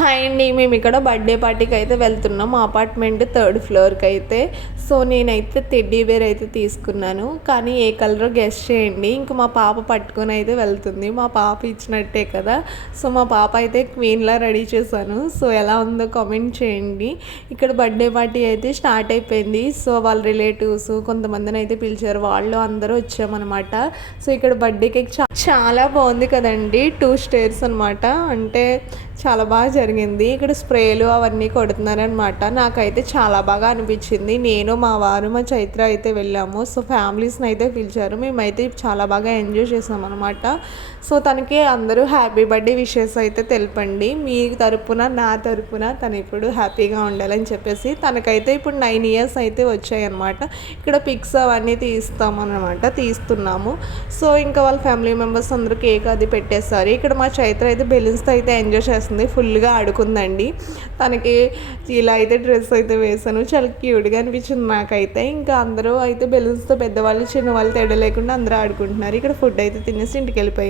Hi అండి. మేము ఇక్కడ బర్త్డే పార్టీకి అయితే వెళ్తున్నాం. మా అపార్ట్మెంట్ థర్డ్ ఫ్లోర్కి అయితే. సో నేనైతే టెడ్డీ బేర్ అయితే తీసుకున్నాను, కానీ ఏ కలరో గెస్ చేయండి. ఇంక మా పాప పట్టుకొని అయితే వెళ్తుంది. మా పాప ఇచ్చినట్టే కదా. సో మా పాప అయితే క్వీన్లా రెడీ చేశాను. సో ఎలా ఉందో కామెంట్ చేయండి. ఇక్కడ బర్త్డే పార్టీ అయితే స్టార్ట్ అయిపోయింది. సో వాళ్ళ రిలేటివ్స్ కొంతమందిని అయితే పిలిచారు, వాళ్ళు అందరూ వచ్చామన్నమాట. సో ఇక్కడ బర్త్డే కేక్ చాలా బాగుంది కదండి. 2 స్టేర్స్ అనమాట. అంటే చాలా బాగా జరిగింది. ఇక్కడ స్ప్రేలు అవన్నీ కొడుతున్నారనమాట. నాకైతే చాలా బాగా అనిపించింది. నేను, మా వారు, మా చైత్ర అయితే వెళ్ళాము. సో ఫ్యామిలీస్ని అయితే పిలిచారు. మేమైతే చాలా బాగా ఎంజాయ్ చేసాం అనమాట. సో తనకి అందరూ హ్యాపీ బర్త్డే విషెస్ అయితే తెలపండి. మీ తరపున, నా తరపున తను ఇప్పుడు హ్యాపీగా ఉండాలని చెప్పేసి. తనకైతే ఇప్పుడు 9 ఇయర్స్ అయితే వచ్చాయన్నమాట. ఇక్కడ పిక్స్ అవన్నీ తీస్తున్నాము. సో ఇంకా వాళ్ళ ఫ్యామిలీ మెంబర్స్ అందరూ కేక్ అది పెట్టేస్తారు. ఇక్కడ మా చైత్ర అయితే బెలూన్స్తో అయితే ఎంజాయ్ చేస్తుంది. ఫుల్గా ఆడుకుందండి. తనకి ఇలా అయితే డ్రెస్ అయితే వేసాను. చాలా క్యూట్గా అనిపించింది నాకైతే. ఇంకా అందరూ అయితే బెలూన్స్తో పెద్దవాళ్ళు చిన్నవాళ్ళు తేడా లేకుండా అందరూ ఆడుకుంటున్నారు. ఇక్కడ ఫుడ్ అయితే తినేసి ఇంటికి వెళ్ళిపోయారు.